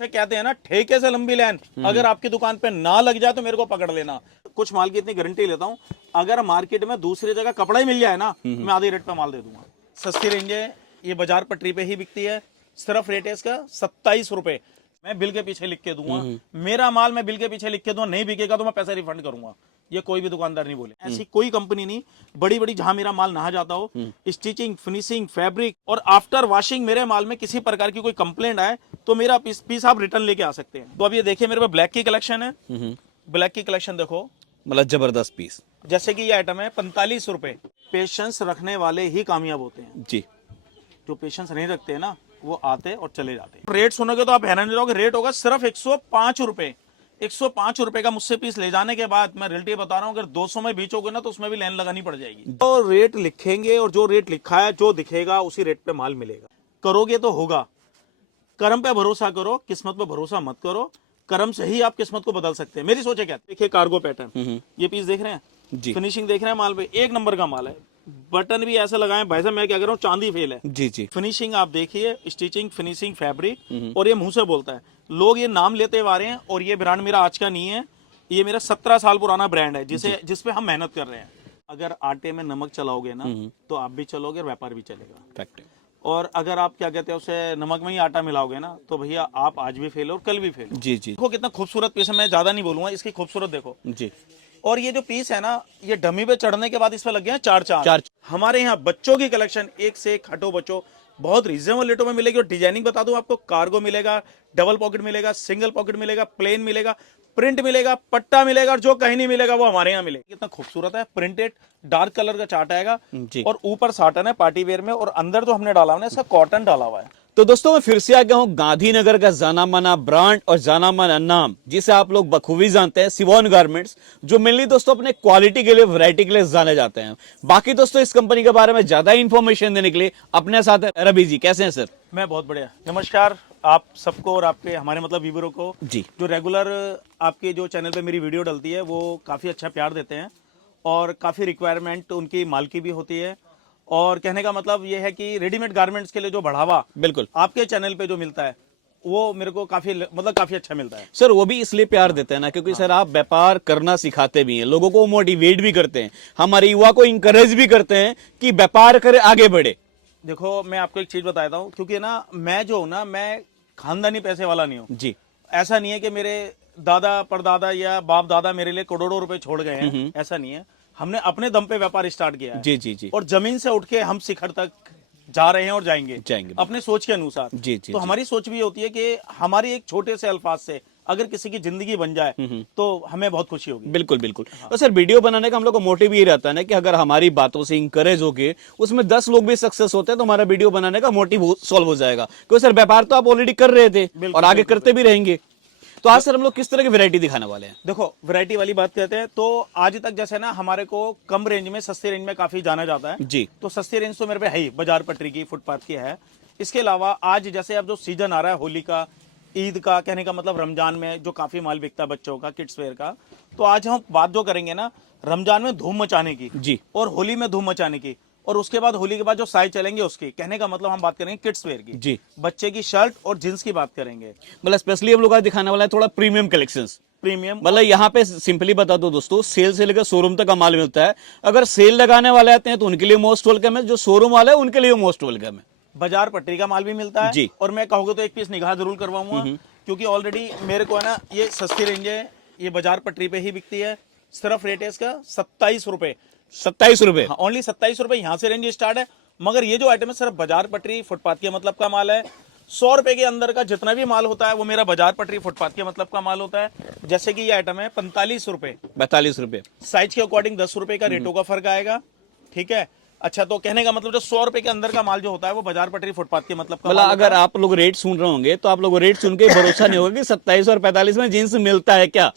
से कहते हैं ना, ठेके से लंबी लाइन, अगर आपकी दुकान पे ना लग जाए तो मेरे को पकड़ लेना। कुछ माल की इतनी गारंटी लेता हूँ, अगर मार्केट में दूसरी जगह कपड़ा ही मिल जाए ना, मैं आधी रेट पे माल दे दूंगा। सस्ती रेंज है, ये बाजार पटरी पे ही बिकती है। सिर्फ रेट है इसका 27 रुपए। मैं बिल के पीछे लिख के दूंगा, मेरा माल मैं बिल के पीछे लिख के दूंगा, नहीं बिकेगा तो मैं पैसा रिफंड करूंगा। ये कोई भी दुकानदार नहीं बोले। ऐसी कोई कंपनी नहीं बड़ी बड़ी जहां मेरा माल नहा जाता हो, स्टिचिंग, फिनिशिंग, फैब्रिक और आफ्टर वॉशिंग मेरे माल में किसी प्रकार की कोई कंप्लेंट आए तो मेरा पीस आप रिटर्न लेके आ सकते हैं। तो अब ये देखिए, मेरे पे ब्लैक की कलेक्शन है। ब्लैक की कलेक्शन देखो, मतलब जबरदस्त पीस। जैसे कि ये आइटम है 45 रुपए। पेशेंस रखने वाले ही कामयाब होते हैं। जी, जो पेशेंस नहीं रखते हैं ना, वो आते और चले जाते हैं। रेट सुनोगे तो आप हैरान हो जाओगे। रेट होगा सिर्फ 105 रुपए। 105 रुपए का मुझसे पीस ले जाने के बाद मैं रिलेटिव बता रहा हूँ, अगर 200 में बेचोगे ना तो उसमें भी लाइन लगानी पड़ जाएगी। तो रेट लिखेंगे और जो रेट लिखा है, जो दिखेगा उसी रेट पे माल मिलेगा। करोगे तो होगा। कर्म पे भरोसा करो, किस्मत पे भरोसा मत करो। कर्म से ही आप किस्मत को बदल सकते हैं। मेरी सोचे क्या, देखिए कार्गो पैटर्न, ये पीस देख रहे हैं जी, फिनिशिंग देख रहे हैं माल पे, एक नंबर का माल है। बटन भी ऐसा लगाए भाई साहब, मैं क्या कह रहा हूँ, चांदी फेल है। जी जी, फिनिशिंग आप देखिए, स्टिचिंग, फिनिशिंग, फैब्रिक, और ये मुंह से बोलता है। लोग ये नाम लेते हुए आ रहे हैं, और ये ब्रांड मेरा आज का नहीं है, ये मेरा 17 साल पुराना ब्रांड है, जिसपे हम मेहनत कर रहे हैं। अगर आटे में नमक चलाओगे ना तो आप भी चलोगे और व्यापार भी चलेगा। फैक्ट है। और अगर आप क्या कहते हैं उसे, नमक में ही आटा मिलाओगे ना, तो भैया आप आज भी फेल हो और कल भी फेल हो। जी जी देखो कितना खूबसूरत पीस है, मैं ज्यादा नहीं बोलूंगा, इसकी खूबसूरत देखो। जी, और ये जो पीस है ना, ये डमी पे चढ़ने के बाद इस पे लग गए हैं चार चार। चार। हमारे यहाँ बच्चों की कलेक्शन एक से एक हटो बच्चों बहुत रीजनेबल रेटों में मिलेगी। और डिजाइनिंग बता दूं आपको, कार्गो मिलेगा, डबल पॉकेट मिलेगा, सिंगल पॉकेट मिलेगा, प्लेन मिलेगा, प्रिंट मिलेगा, पट्टा मिलेगा, और जो कहीं नहीं मिलेगा वो हमारे यहाँ मिलेगा। कितना खूबसूरत है, प्रिंटेड डार्क कलर का चार्ट आएगा जी। और ऊपर साटन है पार्टी वेयर में, और अंदर जो हमने डाला हुआ है इसका कॉटन डाला हुआ है। तो दोस्तों मैं फिर से आ गया हूं गांधीनगर का जाना माना ब्रांड और जाना माना नाम, जिसे आप लोग बखूबी जानते हैं, सिवॉन गारमेंट्स, जो मेनली दोस्तों अपने क्वालिटी के लिए, वैरायटी के लिए जाने जाते हैं। बाकी दोस्तों इस कंपनी के बारे में ज्यादा इंफॉर्मेशन देने के लिए अपने साथ है रवि जी। कैसे हैं सर? मैं बहुत बढ़िया। नमस्कार आप सबको और आपके हमारे मतलब व्यूअरों को जी, जो रेगुलर आपके जो चैनल पे मेरी वीडियो डलती है, वो काफ़ी अच्छा प्यार देते हैं और काफ़ी रिक्वायरमेंट उनकी माल की भी होती है। और कहने का मतलब ये है कि रेडीमेड गारमेंट्स के लिए जो बढ़ावा बिल्कुल आपके चैनल पे जो मिलता है, वो मेरे को काफ़ी अच्छा मिलता है। सर। वो भी इसलिए प्यार देते हैं ना क्योंकि सर आप व्यापार करना सिखाते भी हैं, लोगों को मोटिवेट भी करते हैं, हमारे युवा को इंकरेज भी करते हैं कि व्यापार करे, आगे बढ़े। देखो मैं आपको एक चीज़ बताता हूँ, क्योंकि ना मैं जो हूँ ना, मैं खानदानी पैसे वाला नहीं हूँ। जी, ऐसा नहीं है कि मेरे दादा परदादा या बाप दादा मेरे लिए करोड़ों रुपए छोड़ गए हैं, ऐसा नहीं है। हमने अपने दम पे व्यापार स्टार्ट किया है। जी जी जी, और जमीन से उठ के हम शिखर तक जा रहे हैं और जाएंगे अपने सोच के अनुसार। जी जी, तो हमारी सोच भी होती है कि हमारी एक छोटे से अल्फाज से अगर किसी की जिंदगी बन जाए तो हमें बहुत खुशी होगी। बिल्कुल बिल्कुल। और सर वीडियो बनाने का हम लोग का मोटिव ये रहता है ना कि अगर हमारी बातों से इंकरेज होके उसमें 10 लोग भी सक्सेस होते हैं तो हमारा वीडियो बनाने का मोटिव सॉल्व हो जाएगा। क्योंकि सर व्यापार तो आप ऑलरेडी कर रहे थे और आगे करते भी रहेंगे। तो आज सर हम लोग किस तरह की वैरायटी दिखाने वाले हैं? देखो वैरायटी वाली बात कहते हैं तो आज तक जैसे ना हमारे को कम रेंज में, सस्ते रेंज में काफी जाना जाता है जी, तो सस्ती रेंज तो मेरे पे है ही, बाजार पटरी की, फुटपाथ की है। इसके अलावा आज जैसे अब जो सीजन आ रहा है होली का, ईद का, कहने का मतलब रमजान में जो काफी माल बिकता है बच्चों का, किड्स वेयर का, तो आज हम बात जो करेंगे ना रमजान में धूम मचाने की जी, और होली में धूम मचाने की, और उसके बाद होली के बाद जो साइज चलेंगे उसकी, कहने का मतलब हम बात करेंगे किड्स वेयर की, जी। बच्चे की शर्ट और जींस की बात करेंगे। मतलब स्पेशली हम लोग आज दिखाने वाला है थोड़ा प्रीमियम कलेक्शंस। प्रीमियम मतलब यहाँ पे सिंपली बता दो दोस्तों, सेल से लेकर शोरूम तक का माल मिलता है। अगर सेल लगाने वाले आते हैं तो उनके लिए मोस्ट वेलकम है, जो शोरूम वाले हैं उनके लिए मोस्ट वेलकम है। बाजार पटरी का माल भी मिलता है जी। और मैं कहूँगा तो एक पीस निगाह जरूर करवाऊंगा, क्योंकि ऑलरेडी मेरे को है ना, ये सस्ती रेंज है, ये बाजार पटरी पे ही बिकती है। सिर्फ रेट है इसका 27 रुपए। 27 रुपए? हाँ, ओनली 27 रुपए यहाँ से रेंज स्टार्ट है। मगर ये जो आइटम है सिर्फ बाजार पटरी फुटपाथ के मतलब का माल है। 100 रुपए के अंदर का जितना भी माल होता है वो मेरा बाजार पटरी फुटपाथ के मतलब का माल होता है। जैसे कि ये आइटम है 45 रुपए, 42 रुपए। साइज के अकॉर्डिंग 10 रुपए का रेटों का फर्क आएगा। ठीक है, अच्छा तो कहने का मतलब जो 100 रुपए के अंदर का माल जो होता है वो बाजार पटरी फुटपाथ के मतलब का मतलब माल अगर आप लोग रेट सुन रहे होंगे तो आप लोग रेट सुन के भरोसा नहीं होगा कि 27 और 45 में जींस मिलता है क्या।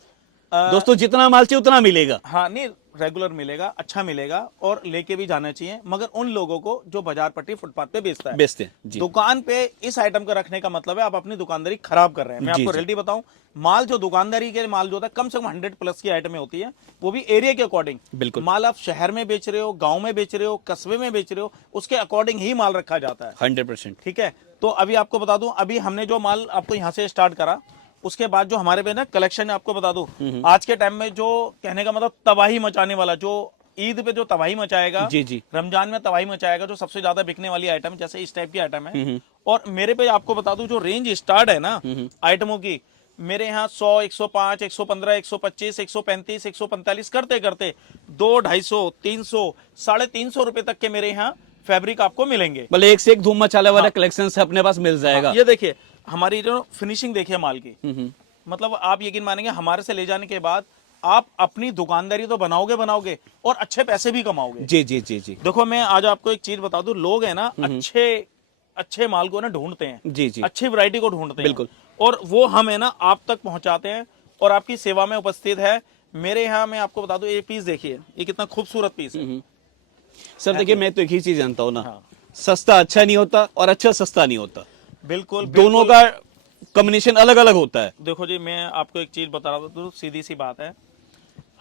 दोस्तों जितना माल चाहिए उतना मिलेगा। हाँ नहीं, रेगुलर मिलेगा, अच्छा मिलेगा और लेके भी जाना चाहिए, मगर उन लोगों को जो बाजार पट्टी फुटपाथ पे बेचता है। बेचते हैं जी। दुकान पे इस आइटम को रखने का मतलब है आप अपनी दुकानदारी खराब कर रहे हैं। मैं जी, आपको जी। रियलिटी बताऊं, माल जो दुकानदारी के माल जो होता है कम से कम 100 प्लस की आइटमें होती है, वो भी एरिया के अकॉर्डिंग। बिल्कुल। माल आप शहर में बेच रहे हो, गांव में बेच रहे हो, कस्बे में बेच रहे हो, उसके अकॉर्डिंग ही माल रखा जाता है। 100%। ठीक है, तो अभी आपको बता दूं, अभी हमने जो माल आपको यहाँ से स्टार्ट करा, उसके बाद जो हमारे पे ना कलेक्शन है, आपको बता दूं आज के टाइम में जो कहने का मतलब तबाही मचाने वाला, जो ईद पे जो तबाही मचाएगा, जी, जी। रमजान में तबाही मचाएगा, जो सबसे ज्यादा बिकने वाली आइटम जैसे इस टाइप की आइटम है। और मेरे पे आपको बता दूं जो रेंज स्टार्ट है ना आइटमों की, मेरे यहाँ 100, 105, 115, 125, 135, 145 करते करते 200, 250, 300, 350 रुपए तक के मेरे यहाँ फैब्रिक आपको मिलेंगे। मतलब एक से एक धूम मचाने वाला कलेक्शन से अपने पास मिल जाएगा। ये देखिए हमारी जो फिनिशिंग देखिए माल की, मतलब आप यकीन मानेंगे हमारे से ले जाने के बाद आप अपनी दुकानदारी तो बनाओगे और अच्छे पैसे भी कमाओगे। जी जी जी जी। देखो मैं आज आपको एक चीज बता दूं, लोग है ना अच्छे माल को ना ढूंढते हैं, जी जी। अच्छी वैरायटी को ढूंढते हैं, बिल्कुल। और वो हम है ना आप तक पहुंचाते हैं और आपकी सेवा में उपस्थित है। मेरे यहाँ मैं आपको बता दूं, ये पीस देखिए, ये कितना खूबसूरत पीस है। सर देखिए, मैं तो एक ही चीज जानता हूँ ना, हाँ। सस्ता अच्छा नहीं होता और अच्छा सस्ता नहीं होता। बिल्कुल, दोनों का कॉम्बिनेशन अलग अलग होता है। देखो जी, मैं आपको एक चीज बता रहा था, सीधी सी बात है,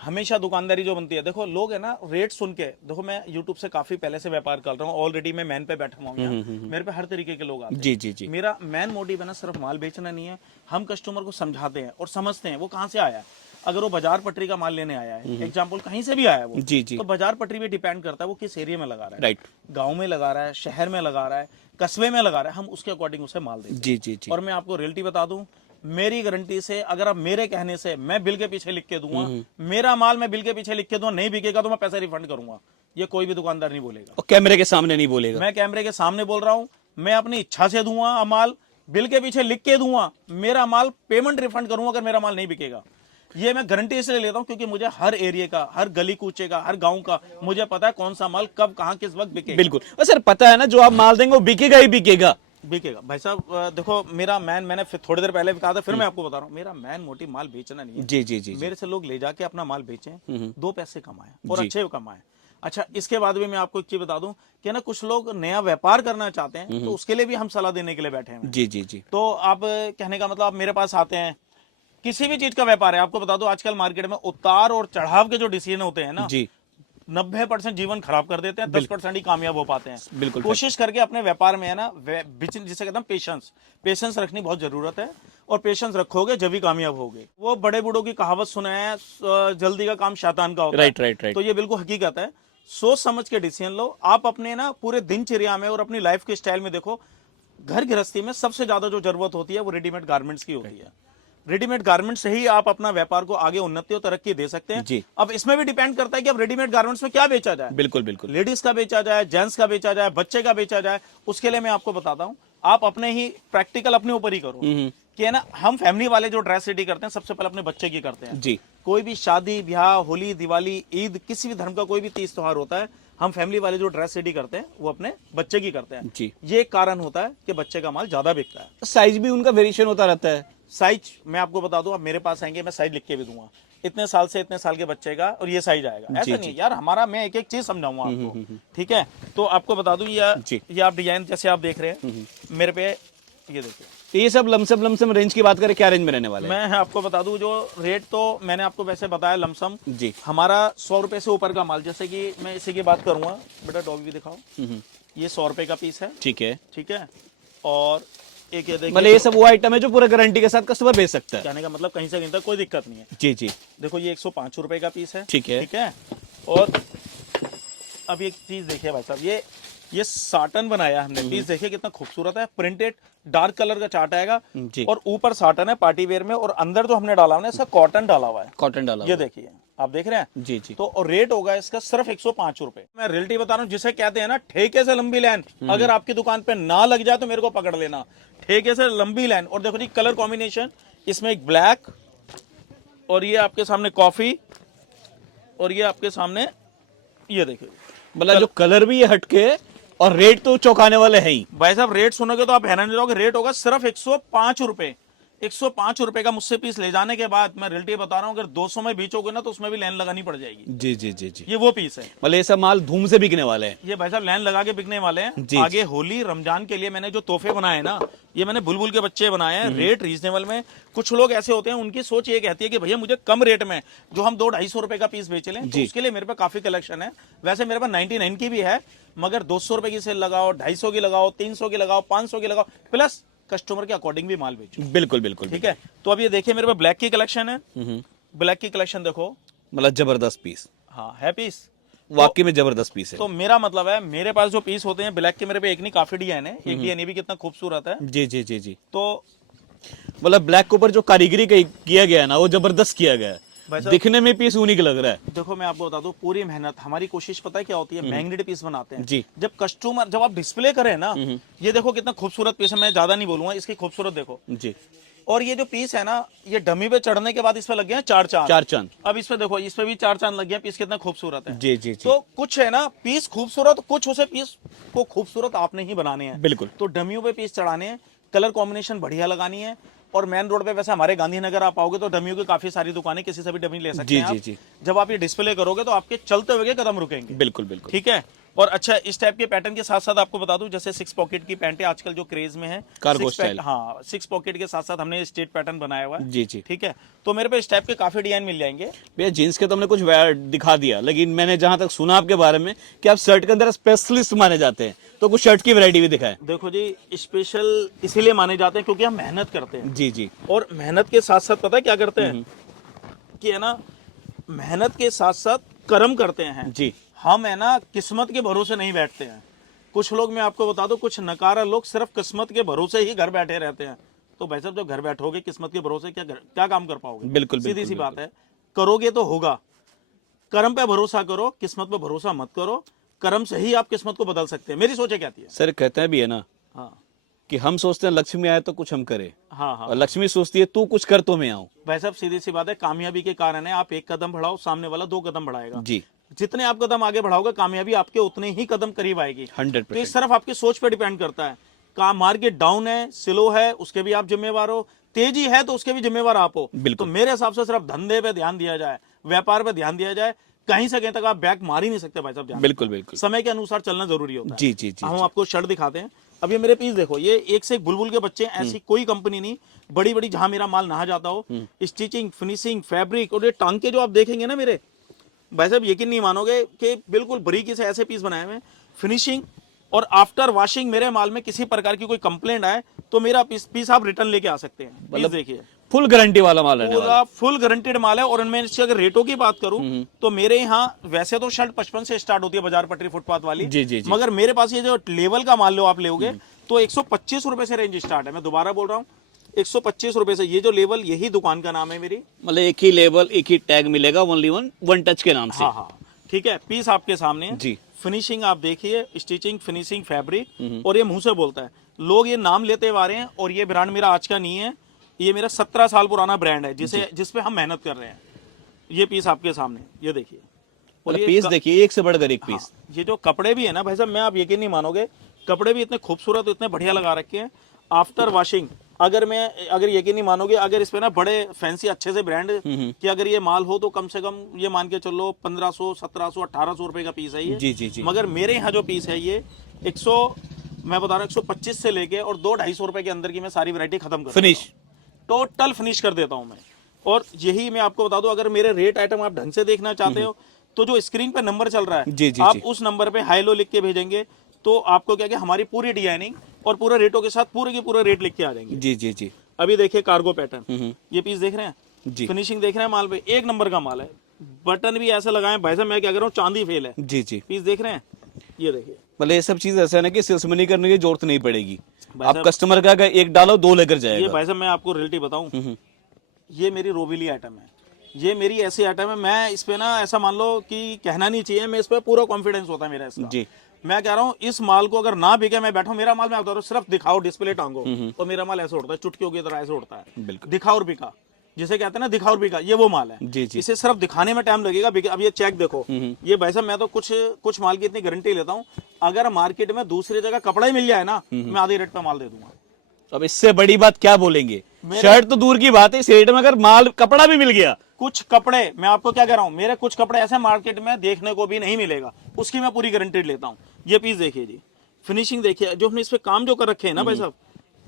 हमेशा दुकानदारी जो बनती है, देखो लोग है ना रेट सुन के, देखो मैं यूट्यूब से काफी पहले से व्यापार कर रहा हूँ, ऑलरेडी मैं मैन पे बैठा हुआ हूँ, मेरे पे हर तरीके के लोग आते हैं। जी जी जी। मेरा मैन मोटिव है ना सिर्फ माल बेचना नहीं है, हम कस्टमर को समझाते हैं और समझते हैं वो कहाँ से आया है। अगर वो बाजार पटरी का माल लेने आया है, एग्जाम्पल कहीं से भी आया है वो, जी जी। तो बाजार पटरी पे डिपेंड करता है वो किस एरिया में लगा रहा है, राइट। गाँव में लगा रहा है, शहर में लगा रहा है, कस्बे में लगा रहा है, हम उसके अकॉर्डिंग उसे माल देते हैं। जी जी जी। और मैं आपको रियलिटी बता दूं, मेरी गारंटी से, अगर आप मेरे कहने से, मैं बिल के पीछे लिख के दूंगा, मेरा माल मैं बिल के पीछे लिख के दूंगा, नहीं बिकेगा तो मैं पैसा रिफंड करूंगा, ये कोई भी दुकानदार नहीं बोलेगा। और कैमरे के सामने नहीं बोलेगा। मैं कैमरे के सामने बोल रहा हूं, मैं अपनी इच्छा से दूंगा माल, बिल के पीछे लिख के दूंगा, मेरा माल पेमेंट रिफंड करूंगा अगर मेरा माल नहीं बिकेगा। ये मैं गारंटी इसलिए लेता हूं क्योंकि मुझे हर एरिया का, हर गली कूचे का, हर गांव का मुझे पता है कौन सा माल कब कहां किस वक्त बिकेगा। बिल्कुल। और सर पता है ना, जो आप माल देंगे वो बिकेगा ही बिकेगा। बिकेगा भाई साहब। देखो मेरा मैंने थोड़ी देर पहले भी कहा था, फिर मैं आपको बता रहा हूँ, मेरा मैन मोटिव माल बेचना नहीं है। जी जी जी। मेरे से लोग ले जाके अपना माल बेचें, 2 पैसे कमाएं और जी। अच्छे कमाएं। अच्छा, इसके बाद भी मैं आपको एक चीज बता दूं कि ना कुछ लोग नया व्यापार करना चाहते हैं, तो उसके लिए भी हम सलाह देने के लिए बैठे हैं। जी जी जी। तो आप कहने का मतलब आप मेरे पास आते हैं, किसी भी चीज का व्यापार है, आपको बता दो आजकल मार्केट में उतार और चढ़ाव के जो डिसीजन होते हैं ना, जी। 90% जीवन खराब कर देते हैं, 10% ही कामयाब हो पाते हैं। बिल्कुल। कोशिश करके अपने व्यापार में है ना, जिसे कहते हैं पेशेंस रखनी बहुत जरूरत है, और पेशेंस रखोगे जब भी कामयाब होगे। वो बड़े बूढ़ों की कहावत सुना है, जल्दी का काम शैतान का होता है। राइट। तो ये बिल्कुल हकीकत है। सोच समझ के डिसीजन लो। आप अपने ना पूरे दिनचर्या में और अपनी लाइफ के स्टाइल में देखो, घर गृहस्थी में सबसे ज्यादा जो जरूरत होती है वो रेडीमेड गारमेंट्स की होती है। रेडीमेड गारमेंट से ही आप अपना व्यापार को आगे उन्नति और तरक्की दे सकते हैं। जी। अब इसमें भी डिपेंड करता है कि अब रेडीमेड गारमेंट्स में क्या बेचा जाए। बिल्कुल बिल्कुल। लेडीज का बेचा जाए, जेंट्स का बेचा जाए, बच्चे का बेचा जाए, उसके लिए मैं आपको बताता हूं, आप अपने ही प्रैक्टिकल अपने ऊपर ही करो कि है ना, हम फैमिली वाले जो ड्रेस रेडी करते हैं सबसे पहले अपने बच्चे की करते हैं। जी। कोई भी शादी ब्याह, होली, दिवाली, ईद, किसी भी धर्म का कोई भी तीज त्योहार होता है, हम फैमिली वाले जो ड्रेस रेडी करते हैं वो अपने बच्चे की करते हैं। जी। ये कारण होता है कि बच्चे का माल ज्यादा बिकता है। साइज भी उनका वेरिएशन होता रहता है। साइज मैं आपको बता दूं, आप मेरे पास आएंगे, मैं साइज लिख के भी दूंगा, इतने साल से इतने साल के बच्चे का और ये साइज आएगा। ऐसा नहीं यार, हमारा मैं एक एक चीज समझाऊंगा आपको, ठीक है। तो आपको बता दूं, ये आप डिजाइन जैसे आप देख रहे हैं मेरे पे, ये देखिए, तो ये सब लमसम रेंज की बात करें, क्या रेंज में रहने वाले हैं? मैं आपको बता दूं, जो रेट तो मैंने आपको वैसे बताया लमसम जी। हमारा 100 रुपए से ऊपर का माल, जैसे कि मैं इसी की बात करूंगा, बेटा डॉग भी दिखाओ, ये 100 रुपए का पीस है, ठीक है। ठीक है। और एक ये देखिए, मतलब ये सब वो आइटम है जो पूरा गारंटी के साथ कस्टमर बेच सकता है। कहने का मतलब कहीं से कहीं तक कोई दिक्कत नहीं है। जी जी। देखो ये 105 रुपए का पीस है, ठीक है। ठीक है। और अब एक चीज देखिए भाई साहब, ये साटन बनाया हमने, पीस देखिए कितना खूबसूरत है, प्रिंटेड डार्क कलर का चार्ट आएगा जी। और ऊपर साटन है पार्टी वेयर में, और अंदर जो हमने डाला है इसका कॉटन डाला हुआ है, कॉटन डाला ये देखिए आप देख रहे हैं। जी जी। तो और रेट होगा इसका सिर्फ 105 रुपए। मैं रियलिटी बता रहा हूँ, जिसे कहते हैं ना ठेके से लंबी लाइन, अगर आपकी दुकान पे ना लग जाए तो मेरे को पकड़ लेना, ठेके से लंबी लाइन। और देखो जी कलर कॉम्बिनेशन, इसमें एक ब्लैक, और ये आपके सामने कॉफी, और ये आपके सामने ये देखिए, मतलब जो कलर भी ये हटके और रेट तो चौंकाने वाले हैं ही। भाई साहब रेट सुनोगे तो आप हैरान हो जाओगे। रेट होगा सिर्फ 105 रुपए, 105 रुपए का मुझसे पीस ले जाने के बाद मैं रियलिटी बता रहा हूँ, अगर 200 में बेचोगे ना तो उसमें भी लाइन लगानी पड़ जाएगी। जी जी जी जी। ये वो पीस है। मतलब ये सब माल धूम से बिकने वाले हैं। ये भाई साहब लाइन लगा के बिकने वाले हैं। जी, आगे होली रमजान के लिए मैंने जो तोहफे बनाए ना, ये मैंने बुलबुल के बच्चे बनाए हैं, रेट रीजनेबल में। कुछ लोग ऐसे होते हैं, उनकी सोच ये कहती है कि भैया मुझे कम रेट में जो हम 200-250 रुपए का पीस बेच लें, तो उसके लिए मेरे पे काफी कलेक्शन है। वैसे मेरे पास 99 की भी है, मगर 200 रुपए की सेल लगाओ, 250 की लगाओ, 300 की लगाओ, 500 की लगाओ, प्लस कस्टमर के अकॉर्डिंग भी माल बेचो। बिल्कुल बिल्कुल। ठीक है, तो अब ये देखिए मेरे पे ब्लैक की कलेक्शन है। ब्लैक की कलेक्शन देखो, मतलब जबरदस्त पीस, हाँ है पीस, वाकई में जबरदस्त पीस है। तो मेरा मतलब है मेरे पास जो पीस होते हैं ब्लैक के, मेरे पे एक नहीं काफी डिजाइन है। एक डिजाइन ये भी कितना खूबसूरत है। जी जी जी जी। तो मतलब ब्लैक के ऊपर जो कारीगरी किया गया है ना, वो जबरदस्त किया गया भाई है। साहब, दिखने में पीस यूनिक लग रहा है। देखो मैं आपको बता दूं, पूरी मेहनत, हमारी कोशिश पता है क्या होती है, मैग्नेट पीस बनाते हैं। जी। जब आप डिस्प्ले करें ना, ये देखो कितना खूबसूरत पीस है। मैं ज्यादा नहीं बोलूंगा, इसकी खूबसूरत देखो। जी। और ये जो पीस है ना, ये डमी पे चढ़ने के बाद इस पे लग गए हैं 4 चांद। 4 चांद। अब इस पे देखो, इस पे भी 4 चांद लग गए हैं। पीस कितना खूबसूरत है। जी जी जी। तो कुछ है ना पीस खूबसूरत, कुछ उसे पीस को खूबसूरत आपने ही बनाने हैं। बिल्कुल। तो डमियों पे पीस चढ़ाने हैं, कलर कॉम्बिनेशन बढ़िया लगानी है। और मेन रोड पे वैसे हमारे गांधीनगर आप आओगे तो डमियों की काफी सारी दुकानें, किसी से भी डमी ले सकते जी हैं आप। जी जी। जब आप ये डिस्प्ले करोगे तो आपके चलते हुए के कदम रुकेंगे। बिल्कुल बिल्कुल। ठीक है। और अच्छा, इस टाइप के पैटर्न के साथ साथ आपको बता दूं, जैसे 6 पॉकेट की पैंट है आजकल जो क्रेज में है, कार्गो 6 स्टाइल। हाँ 6 पॉकेट के साथ साथ हमने स्ट्रेट पैटर्न बनाया हुआ है। जी जी। ठीक है, तो मेरे पे इस टाइप के काफी डिजाइन मिल जाएंगे। भैया जीन्स के तो हमने कुछ दिखा दिया, लेकिन मैंने जहां तक सुना आपके बारे में कि आप शर्ट के अंदर स्पेशलिस्ट माने जाते हैं, तो कुछ शर्ट की वैरायटी भी दिखाएं। देखो जी, स्पेशल इसीलिए माने जाते हैं क्योंकि हम मेहनत करते हैं। जी जी। और मेहनत के साथ साथ पता है क्या करते हैं कि है ना, मेहनत के साथ साथ कर्म करते हैं जी। हम, है ना, किस्मत के भरोसे नहीं बैठते हैं। कुछ लोग, मैं आपको बता दूं, कुछ नकारा लोग सिर्फ किस्मत के भरोसे ही घर बैठे रहते हैं। तो भाई साहब, जब घर बैठोगे किस्मत के भरोसे, क्या काम कर पाओगे? बिल्कुल सीधी बिल्कुल सी बात है, करोगे तो होगा। कर्म पे भरोसा करो, किस्मत पे भरोसा मत करो। कर्म से ही आप किस्मत को बदल सकते हैं। मेरी सोच कहती है। सर कहते हैं भी है ना हाँ कि हम सोचते हैं लक्ष्मी आए तो कुछ हम करें, हाँ हाँ और लक्ष्मी सोचती है तू कुछ कर तो मैं आऊं। भाई साहब, सीधी सी बात है, कामयाबी के कारण है, आप 1 कदम बढ़ाओ, सामने वाला 2 कदम बढ़ाएगा। जी। जितने आप कदम आगे बढ़ाओगे, कामयाबी आपके उतने ही कदम करीब आएगी। 100%। तो इस तरफ आपकी सोच पे डिपेंड करता है। का मार्केट डाउन है, स्लो है, उसके भी आप जिम्मेवार हो। तेजी है तो उसके भी जिम्मेवार आप हो। तो मेरे हिसाब से सिर्फ धंधे पे ध्यान दिया जाए, व्यापार पे ध्यान दिया जाए। कहीं से कहीं तक आप बैक मार ही नहीं सकते भाई साहब। बिल्कुल बिल्कुल। समय के अनुसार चलना जरूरी होता है। जी जी जी। हम आपको शर्ट दिखाते हैं। अब ये मेरे पीस देखो, ये एक से एक बुलबुल के बच्चे हैं। ऐसी कोई कंपनी नहीं, बड़ी बड़ी जहां मेरा माल नहा जाता हो। स्टिचिंग, फिनिशिंग, फैब्रिक, और ये टांके जो आप देखेंगे ना मेरे भाई साहब, यकीन नहीं मानोगे कि बिल्कुल बारीकी से ऐसे पीस बनाए हुए, फिनिशिंग। और आफ्टर वॉशिंग मेरे माल में किसी प्रकार की कोई कंप्लेंट आए तो मेरा पीस आप रिटर्न लेके आ सकते हैं। पीस देखिए, फुल गारंटी वाला माल है, पूरा फुल गारंटेड माल है। और इनमें से अगर रेटों की बात करूं तो मेरे यहाँ वैसे तो शर्ट 55 से स्टार्ट होती है, बाजार पटरी फुटपाथ वाली। जी जी जी। मगर मेरे पास ये जो लेवल का माल लो आप लोगे तो 125 रुपए से रेंज स्टार्ट है। मैं दोबारा बोल रहा हूँ, 125 रुपए से ये जो लेवल, यही दुकान का नाम है मेरी। मतलब एक ही लेवल, एक ही टैग मिलेगा, ओनली वन टच के नाम से। हाँ हाँ, ठीक है। पीस आपके सामने है जी। फिनिशिंग आप देखिए, स्टिचिंग, फिनिशिंग, फैब्रिक। और ये मुंह से बोलता है, लोग ये नाम लेते हुए आ रहे हैं। और ये ब्रांड मेरा आज का नहीं है, ये मेरा 17 साल पुराना ब्रांड है, जिसपे हम मेहनत कर रहे हैं। ये पीस आपके सामने, ये देखिए। और पीस देखिए, एक से बढ़कर एक पीस। हाँ, ये जो कपड़े भी है ना भाई साहब, मैं आप यकीन नहीं मानोगे, कपड़े भी इतने खूबसूरत, इतने बढ़िया लगा रखे हैं। आफ्टर वॉशिंग, अगर यकीन नहीं मानोगे, अगर इस पे ना बड़े फैंसी अच्छे से ब्रांड कि अगर ये माल हो तो कम से कम ये मान के चलो 1500, 1700, 1800 रुपए का पीस है ये। जी जी जी। मगर मेरे यहाँ जो पीस है ये 100, मैं बता रहा हूँ 125 से लेके और 200-250 रुपए के अंदर की मैं सारी वैरायटी खत्म कर फिनिश, टोटल फिनिश कर देता हूं मैं। और यही मैं आपको बता दूं, अगर मेरे रेट आइटम आप ढंग से देखना चाहते हो तो जो स्क्रीन पे नंबर चल रहा है, जी जी आप जी। उस नंबर पे हाई लो लिख के भेजेंगे तो आपको क्या क्या हमारी पूरी डिजाइनिंग और पूरे रेटों के साथ पूरे के पूरे रेट लिख के आ जाएंगे। जी जी जी। अभी देखिए कार्गो पैटर्न, ये पीस देख रहे हैं जी। फिनिशिंग देख रहे हैं, माल पे 1 नंबर का माल है। बटन भी ऐसे लगाए भाई साहब, मैं क्या कर रहा हूँ, चांदी फेल है। जी जी। पीस देख रहे हैं, ये देखिए। मतलब ये सब चीज ऐसा है ना कि सेल्स मनी करने की जरूरत नहीं पड़ेगी। भाई आप साहब, कस्टमर का अगर एक डालो 2 लेकर ये जाएगा। भाई साहब मैं आपको रियलिटी बताऊं, ये मेरी रोबिली आइटम है। ये मेरी ऐसी आइटम है, मैं इस पे ना ऐसा मान लो कि कहना नहीं चाहिए, मैं इस पे पूरा कॉन्फिडेंस होता है मेरा इसका। जी। मैं कह रहा हूँ इस माल को अगर ना बिके, मैं बैठूं, मेरा माल मैं बता रहा हूँ, सिर्फ दिखाओ, डिस्प्ले टांगो, और मेरा माल ऐसे उड़ता है, चुटकियों की तरह ऐसे उड़ता है। बिल्कुल। दिखा और बिका, जिसे कहते हैं ना दिखा और बिका, ये वो माल है। जी जी। इसे सिर्फ दिखाने में टाइम लगेगा। अब ये चेक देखो, ये भाई साहब मैं तो कुछ माल की इतनी गारंटी लेता हूँ, अगर मार्केट में दूसरी जगह कपड़ा ही मिल जाए ना, मैं आधे रेट पे माल दे दूंगा। अब इससे बड़ी बात क्या बोलेंगे? शर्ट तो दूर की बात है, इस रेट में अगर माल कपड़ा भी मिल गया। कुछ कपड़े, मैं आपको क्या कह रहा हूं, मेरे कुछ कपड़े ऐसे मार्केट में देखने को भी नहीं मिलेगा, उसकी मैं पूरी गारंटी लेता हूं। ये पीस देखिए जी, फिनिशिंग देखिए, जो हमने इस पे काम जो कर रखे हैं ना भाई साहब,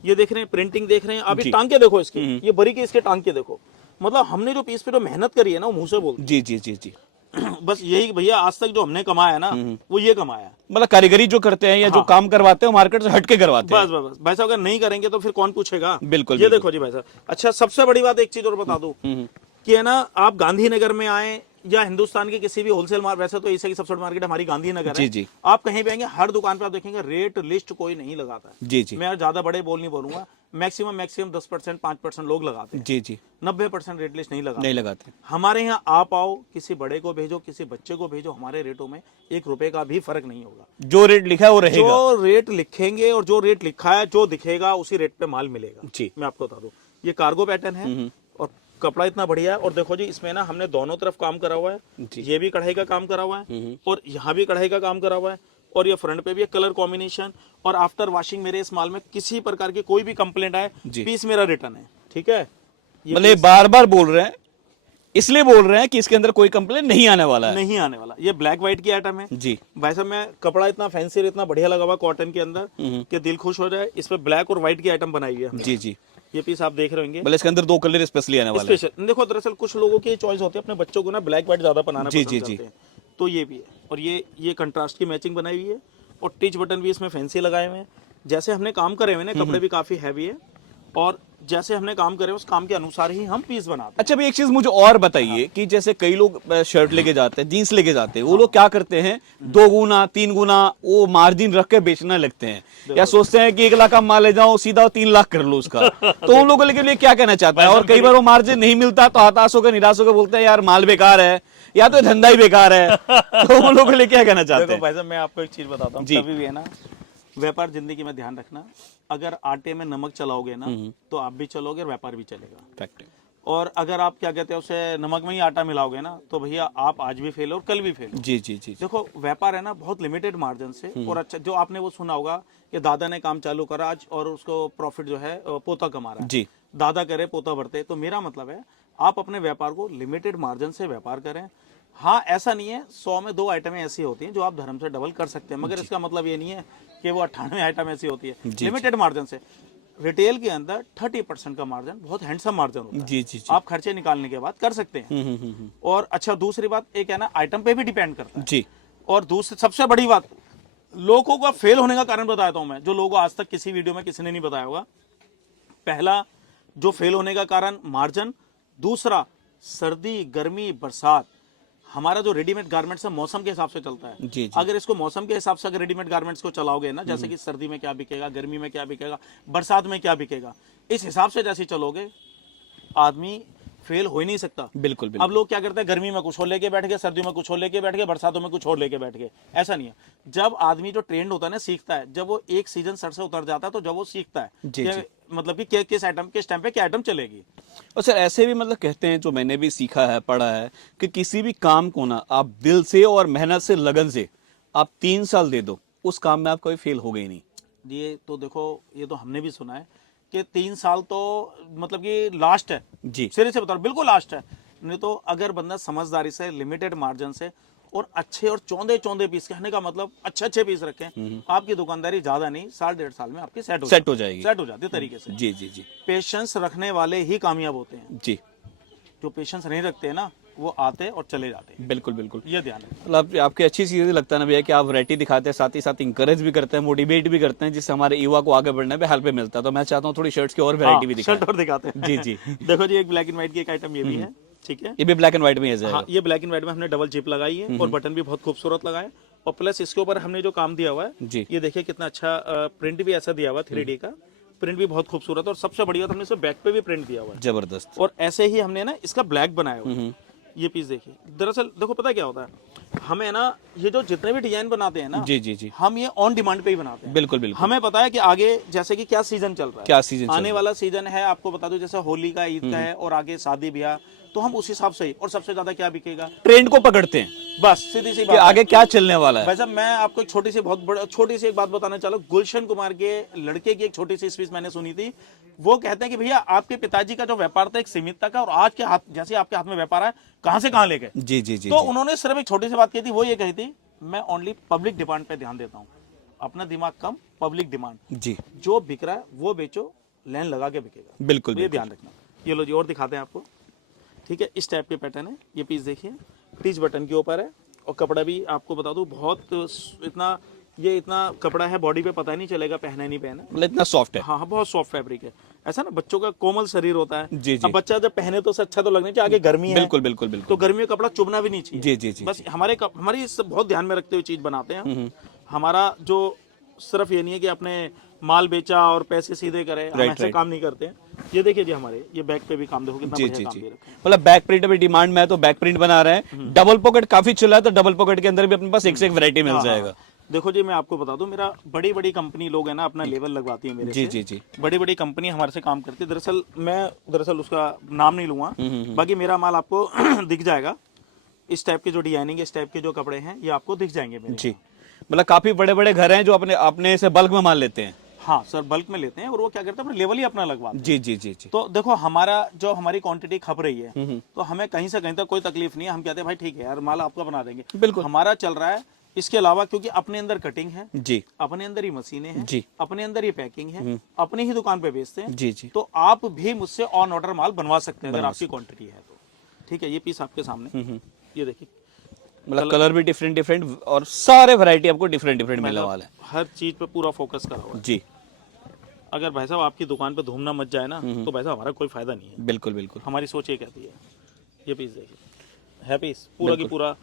ये देख रहे हैं, प्रिंटिंग देख रहे हैं, आप ये टांके देखो इसके, ये बरी के इसके टांके देखो, मतलब हमने जो पीस पे जो मेहनत करी है ना, वो मुंह से बोलते जी जी जी जी। हैं। बस यही भैया, आज तक जो हमने कमाया ना, वो ये कमाया है। मतलब कारीगरी जो करते हैं या जो काम करवाते हैं, मार्केट से हटके करवाते हैं। बस बस बस भाई साहब, अगर नहीं करेंगे तो फिर कौन पूछेगा? बिल्कुल, ये बिल्कुल। देखो जी भाई साहब, अच्छा सबसे बड़ी बात एक चीज और बता दूं कि है ना, आप गांधीनगर में आए या हिंदुस्तान के किसी भी होलसेल मार्केट, वैसे तो एशिया की सबसे बड़ी मार्केट हमारी गांधीनगर जी, है, जी। आप कहीं भी आएंगे, हर दुकान पे आप देखेंगे रेट लिस्ट कोई नहीं लगाता है। जी जी मैं ज्यादा बड़े बोल नहीं बोलूंगा, मैक्सिमम 10%, 5% लोग लगाते हैं, जी जी। 90% रेट लिस्ट नहीं लगाते। नहीं लगाते। हमारे यहाँ आप आओ, किसी बड़े को भेजो, किसी बच्चे को भेजो, हमारे रेटों में 1 रुपए का भी फर्क नहीं होगा। जो रेट लिखा है वो रहेगा। जो रेट लिखेंगे और जो रेट लिखा है, जो दिखेगा उसी रेट पे माल मिलेगा। जी। मैं आपको बता दूं, ये कार्गो पैटर्न है और कपड़ा इतना बढ़िया है। और देखो जी, इसमें ना हमने दोनों तरफ काम करा हुआ है, जी। ये भी कढ़ाई का काम करा हुआ है और यहाँ भी कढ़ाई का काम करा हुआ है, और ये फ्रंट पे भी एक कलर कॉम्बिनेशन। और आफ्टर वॉशिंग मेरे इस माल में किसी प्रकार की कोई भी कंप्लेंट आए, जी। पीस मेरा रिटर्न है, ठीक है? ये मतलब बार बार बोल रहे हैं, इसलिए बोल रहे हैं कि इसके अंदर कोई कंप्लेन नहीं आने वाला है। नहीं आने वाला। ये ब्लैक व्हाइट की आइटम है जी। भाई साहब, मैं कपड़ा इतना फैंसी, इतना बढ़िया लगा हुआ कॉटन के अंदर कि दिल खुश हो जाए। इस पे ब्लैक और व्हाइट की आइटम बनाई है हमने। जी जी। ये पीस आप देख रहे होंगे, मतलब इसके अंदर 2 कलर स्पेशली आने वाले हैं। स्पेशल। देखो दरअसल कुछ लोगों की चॉइस होती है, अपने बच्चों को ना ब्लैक व्हाइट ज्यादा पहनाना जी, पसंद जी, जी। करते हैं, तो ये भी है। और ये कंट्रास्ट की मैचिंग बनाई हुई है और टिच बटन भी इसमें फैंसी लगाए हुए हैं। जैसे हमने काम करे हुए ना, कपड़े भी काफी हैवी है और जैसे हमने काम करे उस काम के अनुसार ही हम पीस बनाते हैं। अच्छा भाई, एक चीज मुझे और बताइए कि जैसे कई लोग शर्ट लेके जाते हैं, जीन्स लेके जाते हैं, वो लोग क्या करते हैं, 2 गुना 3 गुना वो मार्जिन रख के बेचने लगते हैं, या सोचते हैं कि 1 लाख का माल ले जाओ, सीधा 3 लाख कर लो उसका। तो उन लोगों के लिए क्या कहना चाहता है? और कई बार वो मार्जिन नहीं मिलता तो हताश होकर, निराश होकर बोलते हैं यार माल बेकार है, या तो धंधा ही बेकार है। तो उन लोगों के लिए क्या कहना चाहते देखो हैं? भाई साहब, मैं आपको एक चीज बताता हूँ, जी। कभी भी है ना, व्यापार जिंदगी में ध्यान रखना, अगर आटे में नमक चलाओगे ना, तो आप भी चलोगे और व्यापार भी चलेगा। फैक्ट है। और अगर आप क्या कहते हैं, उसे नमक में ही आटा मिलाओगे ना, तो भैया आप आज भी फेल हो और कल भी फेल हो। जी जी जी। देखो व्यापार है ना, बहुत लिमिटेड मार्जिन से। और अच्छा, जो आपने वो सुना होगा कि दादा ने काम चालू करा आज और उसको प्रॉफिट जो है पोता कमा रहा है। जी। दादा करे पोता बढ़ते। तो मेरा मतलब है, आप अपने व्यापार को लिमिटेड मार्जिन से व्यापार करें। हाँ, ऐसा नहीं है 100 में 2 आइटमें ऐसी होती हैं जो आप धर्म से डबल कर सकते हैं, मगर इसका मतलब ये नहीं है कि वो 98 आइटम ऐसी होती है। लिमिटेड मार्जिन से रिटेल के अंदर 30% का मार्जिन बहुत हैंडसम मार्जिन होता है। जी जी जी। आप खर्चे निकालने के बाद कर सकते हैं। और अच्छा, दूसरी बात एक है ना, आइटम पे भी डिपेंड करता है। जी। और दूसरी सबसे बड़ी बात, लोगों का फेल होने का कारण बताता हूं मैं, जो लोगों को आज तक किसी वीडियो में किसी ने नहीं बताया होगा। पहला जो फेल होने का कारण मार्जिन, दूसरा सर्दी गर्मी बरसात। हमारा जो रेडीमेड गारमेंट्स है मौसम के हिसाब से चलता है। जी, जी। अगर इसको मौसम के हिसाब से अगर रेडीमेड गारमेंट्स को चलाओगे ना, जैसे कि सर्दी में क्या बिकेगा, गर्मी में क्या बिकेगा, बरसात में क्या बिकेगा, इस हिसाब से जैसे चलोगे, आदमी फेल हो ही नहीं सकता। बिल्कुल बिल्कुल। अब लोग क्या करते हैं, गर्मी में कुछ और लेके बैठ गए, सर्दियों में कुछ और लेके बैठ गए, बरसातों में कुछ और लेके बैठ गए। ऐसा नहीं है। जब आदमी जो ट्रेंड होता है ना, सीखता है, जब वो एक सीजन सर से उतर जाता है, तो जब वो सीखता है जी, कि जी। मतलब कि किस आइटम, किस टाइम पे क्या आइटम चलेगी। और सर ऐसे भी मतलब कहते हैं, जो मैंने भी सीखा है, पढ़ा है, कि किसी भी काम को ना आप दिल से और मेहनत से, लगन से आप 3 साल दे दो, उस काम में आप कभी फेल हो गए नहीं। ये तो देखो, ये तो हमने भी सुना है कि 3 साल तो मतलब कि लास्ट है। जी। सिरे से बताओ, बिल्कुल लास्ट है। नहीं तो अगर बंदा समझदारी से, लिमिटेड मार्जिन से और अच्छे और चौंधे चौंधे पीस, कहने का मतलब अच्छे अच्छे पीस रखें, आपकी दुकानदारी ज्यादा नहीं, 1.5 साल में आपकी सेट हो जाएगी। सेट हो जाती है तरीके से। जी जी जी। पेशेंस रखने वाले ही कामयाब होते हैं। जी। जो पेशेंस नहीं रखते हैं ना, वो आते और चले जाते हैं। बिल्कुल बिल्कुल। ये ध्यान है। मतलब आपकी अच्छी चीजें लगता है ना भैया, कि आप वैरायटी दिखाते हैं, साथ ही साथ इंकरेज भी करते हैं, मोटिवेट भी करते हैं, जिससे हमारे युवा को आगे बढ़ने में हेल्प मिलता है। तो मैं चाहता हूँ थोड़ी शर्ट्स की और वैरायटी भी दिखाएं। शर्ट और दिखाते हैं। जी जी। देखो जी, एक ब्लैक एंड व्हाइट की एक आइटम ये भी है, ठीक है। ये भी ब्लैक एंड व्हाइट में ही है। हाँ, ये ब्लैक एंड व्हाइट में हमने डबल जिप लगाई है और बटन भी बहुत खूबसूरत लगाए। और प्लस इसके ऊपर हमने जो काम दिया हुआ है जी। ये देखिए कितना अच्छा प्रिंट भी ऐसा दिया हुआ है, 3D का प्रिंट भी बहुत खूबसूरत है। और सबसे बढ़िया हमने इसे बैक पे भी प्रिंट दिया हुआ है, जबरदस्त। और ऐसे ही हमने ना इसका ब्लैक बनाया हुआ है। ये पीस देखिए, दरअसल देखो पता क्या होता है, हमें ना ये जो जितने भी डिजाइन बनाते हैं ना, जी जी जी, हम ये ऑन डिमांड पे ही बनाते हैं। बिल्कुल बिल्कुल। हमें पता है कि आगे जैसे कि क्या सीजन चल रहा है, क्या सीजन आने वाला सीजन है, आपको बता दूं जैसे होली का, ईद का है, और आगे शादी ब्याह, तो हम उस हिसाब से ही, और सबसे ज्यादा क्या बिकेगा, ट्रेंड को पकड़ते हैं बस सीधी सी कि बात है। आगे क्या चलने वाला है। वैसे मैं आपको एक छोटी सी, बहुत बड़ा, छोटी सी एक बात बताना चाहूँ। गुलशन कुमार के लड़के की एक छोटी सी स्पीच मैंने सुनी थी। वो कहते हैं कि भैया आपके पिताजी का जो व्यापार था एक सीमित तक है, और आज के हाथ, जैसे आपके हाथ में व्यापार है, कहां से कहां ले गए। जी जी जी तो जी, उन्होंने सिर्फ एक छोटी सी बात कही थी, वो ये कही थी, मैं ओनली पब्लिक डिमांड पे ध्यान देता हूँ, अपना दिमाग कम, पब्लिक डिमांड, जी जो बिक रहा है वो बेचो, लाइन लगा के बिकेगा। बिल्कुल तो ये बिल्कुल। ध्यान रखना। ये लो जी, और दिखाते हैं आपको। ठीक है, इस टाइप के पैटर्न है। ये पीस देखिए, टीच बटन के ऊपर है, और कपड़ा भी आपको बता दूं बहुत इतना, ये इतना कपड़ा है, बॉडी पे पता ही नहीं चलेगा पहना नहीं पहना। मतलब इतना सॉफ्ट है। हाँ हाँ, बहुत सॉफ्ट फैब्रिक है। ऐसा ना, बच्चों का कोमल शरीर होता है। जी जी, अब बच्चा जब पहने तो उसे अच्छा तो लगना चाहिए, आगे गर्मी है, बिल्कुल बिल्कुल तो बिल्कुल। गर्मी में कपड़ा चुभना भी नहीं चाहिए। जी जी जी, बस हमारी इस बहुत ध्यान में रखते हुए चीज बनाते हैं हम। हमारा जो सिर्फ ये नहीं है कि अपने माल बेचा और पैसे सीधे करे, हम राइट, ऐसे राइट। काम नहीं करते हैं। ये देखिए जी, हमारे ये बैक पे भी काम देखो कितना जी बढ़िया जी काम जी, दे रखा है। मतलब बैक प्रिंट अभी डिमांड में है तो बैक प्रिंट बना रहे हैं। डबल पॉकेट काफी चला है, तो डबल पॉकेट के अंदर भी अपने पास एक से एक वैरायटी मिल हाँ, जाएगा। हाँ। देखो जी, मैं आपको बता दूं, मेरा बड़ी बड़ी कंपनी लोग है ना, अपना लेवल लगवाती है मेरे जी से। जी जी, बड़ी बड़ी कंपनी हमारे से काम करती है। दरअसल उसका नाम नहीं लूंगा, बाकी मेरा माल आपको दिख जाएगा। इस टाइप के जो डिजाइनिंग है, इस टाइप के जो कपड़े हैं, ये आपको दिख जाएंगे मेरे जी, यहाँ। मतलब काफी बड़े बड़े घर हैं जो अपने अपने से बल्क में माल लेते हैं। हाँ सर, बल्क में लेते हैं, और वो क्या करते हैं, अपना लेवल ही अपना लगवाते हैं। जी जी जी जी, तो देखो, हमारी क्वांटिटी खप रही है, तो हमें कहीं से कहीं तक कोई तकलीफ नहीं है। हम कहते हैं भाई ठीक है यार, माल आपका बना देंगे, बिल्कुल। हमारा चल रहा है। इसके अलावा क्योंकि अपने अंदर कटिंग है, जी अपने अंदर ही मशीनें हैं, जी, अपने अंदर ही पैकिंग है, अपनी ही दुकान पे बेचते हैं। जी जी, तो आप भी मुझसे ऑन ऑर्डर माल बनवा सकते हैं, अगर आपकी क्वांटिटी है तो। ठीक है, ये पीस आपके सामने, ये देखिए, मतलब कलर भी डिफरेंट डिफरेंट और सारे वैरायटी आपको डिफरेंट डिफरेंट मिलने वाला है। हर चीज पे पूरा फोकस करा हुआ है। जी, अगर भाई साहब आपकी दुकान पे धूम ना मच जाए ना, तो भाई साहब हमारा कोई फायदा नहीं है। बिल्कुल बिल्कुल। हमारी सोच ये कहती है। ये पीस देखिए, है पीस पूरा की पूरा,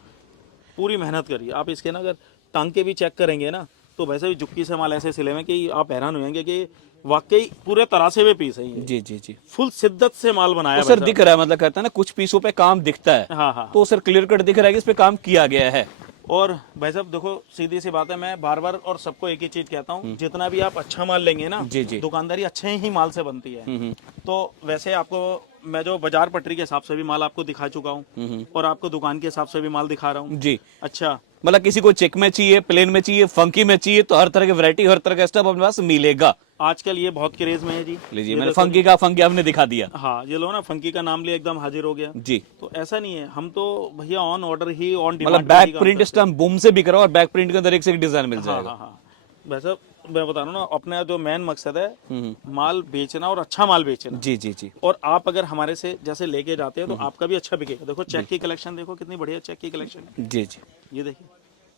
पूरी मेहनत करिए आप इसके ना। अगर टांके भी चेक करेंगे ना, तो वैसे भी जुक्की से माल ऐसे सिले में कि आप हैरान होंगे कि वाकई पूरे तरासे हुए पीस है ये। जी जी जी, फुल शिद्दत से माल बनाया तो सर दिख रहा है, मतलब कहता है ना कुछ पीसों पे काम दिखता है, हाँ हाँ। तो सर क्लियर कट दिख रहा है कि इस पे काम किया गया है। और भाई साहब देखो, सीधी सी बात है, मैं बार बार और सबको एक ही चीज कहता हूँ, जितना भी आप अच्छा माल लेंगे ना, जी जी, दुकानदारी अच्छे ही माल से बनती है। तो वैसे आपको मैं जो बाजार पटरी के हिसाब से भी माल आपको दिखा चुका हूँ, और आपको दुकान के हिसाब से भी माल दिखा रहा हूँ। जी, अच्छा, मतलब किसी को चेक में चाहिए, प्लेन में चाहिए, फंकी में चाहिए, तो हर तरह की वैरायटी, हर तरह का स्टफ अपने पास मिलेगा। आजकल ये बहुत क्रेज में है जी। लीजिए, ये मैंने देखो फंकी का फंकी आपने दिखा दिया। हाँ, ये लो ना, फंकी का नाम लिया, एकदम हाजिर हो गया। जी, तो ऐसा नहीं है, हम तो भैया ऑन ऑर्डर ही, ऑन मतलब demand back print stump boom से बिक रहा है और बैक प्रिंट के अंदर एक से एक डिजाइन मिल हाँ जाएगा। हाँ हाँ। वैसे मैं बता रहा हूँ ना, अपना जो मेन मकसद है माल बेचना, और अच्छा माल बेचना। जी जी जी, और आप अगर हमारे से जैसे लेके जाते हैं, तो आपका भी अच्छा बिकेगा। देखो चेक की कलेक्शन देखो, कितनी बढ़िया चेक की कलेक्शन है। जी जी, ये देखिए,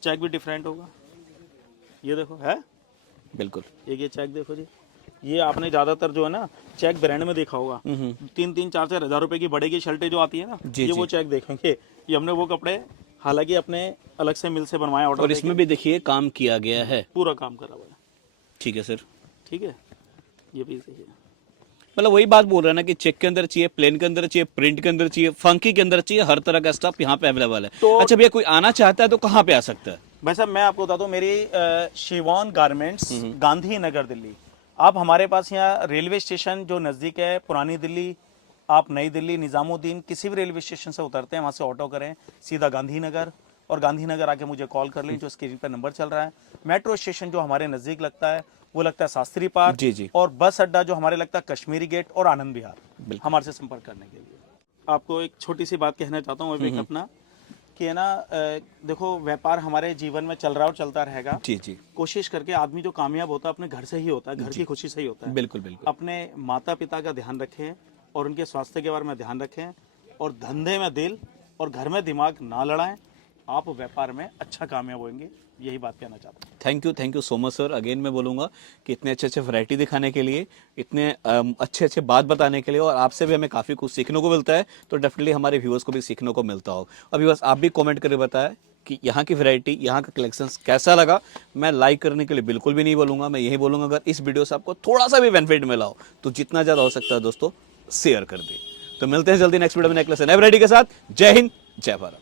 चेक भी डिफरेंट होगा। ये देखो है, बिल्कुल। एक ये चेक देखो जी। ये आपने ज्यादातर जो है ना चेक ब्रांड में देखा होगा, 3-4 हजार रुपए की बड़े की शर्टें जो आती है ना, जी, ये जी। वो चेक देखेंगे। ये हमने वो कपड़े हालांकि अपने अलग से मिल से बनवाए, ऑर्डर और इसमें भी देखिए काम किया गया है। पूरा काम करा हुआ है। ठीक है सर, ठीक है, ये पीस देखिए। मतलब वही बात बोल रहा है ना कि चेक के अंदर चाहिए, प्लेन के अंदर चाहिए, प्रिंट के अंदर चाहिए, फंकी के अंदर चाहिए, हर तरह का स्टफ यहाँ पे अवेलेबल है। तो अच्छा भैया, कोई आना चाहता है तो कहाँ पे आ सकता है? भाई साहब मैं आपको बता दूं, मेरी शिवॉन गारमेंट्स, गांधी नगर, दिल्ली। आप हमारे पास यहाँ रेलवे स्टेशन जो नज़दीक है, पुरानी दिल्ली, आप नई दिल्ली निज़ामुद्दीन किसी भी रेलवे स्टेशन से उतरते हैं, वहाँ से ऑटो करें सीधा गांधीनगर, और गांधीनगर आके मुझे कॉल कर लें, जो स्क्रीन पर नंबर चल रहा है। मेट्रो स्टेशन जो हमारे नज़दीक लगता है वो लगता है शास्त्री पार्क। जी जी, और बस अड्डा जो हमारे लगता है कश्मीरी गेट और आनंद विहार, हमारे से संपर्क करने के लिए। आपको एक छोटी सी बात कहना चाहता हूँ विवेक अपना, कि है ना, देखो व्यापार हमारे जीवन में चल रहा और चलता रहेगा। जी जी, कोशिश करके आदमी जो कामयाब होता है अपने घर से ही होता है, घर की खुशी से ही होता है। बिल्कुल बिल्कुल। अपने माता पिता का ध्यान रखें, और उनके स्वास्थ्य के बारे में ध्यान रखें, और धंधे में दिल और घर में दिमाग ना लड़ाएं, आप व्यापार में अच्छा कामयाब होंगे। यही बात कहना चाहता हूँ। Thank you so much sir. Again मैं बोलूँगा कि इतने अच्छे अच्छे वैरायटी दिखाने के लिए, इतने अच्छे अच्छे बात बताने के लिए, और आपसे भी हमें काफ़ी कुछ सीखने को मिलता है, तो डेफिनेटली हमारे व्यूअर्स को भी सीखने को मिलता हो। और व्यूअर्स आप भी कमेंट करके बताएं कि यहाँ की वैरायटी, यहाँ का कलेक्शंस कैसा लगा। मैं लाइक करने के लिए बिल्कुल भी नहीं बोलूँगा, मैं यही बोलूँगा अगर इस वीडियो से आपको थोड़ा सा भी बेनिफिट मिला हो तो जितना ज़्यादा हो सकता है दोस्तों शेयर कर दें। तो मिलते हैं जल्दी नेक्स्ट वीडियो में नेकलेस नए वैरायटी के साथ। जय हिंद, जय भारत।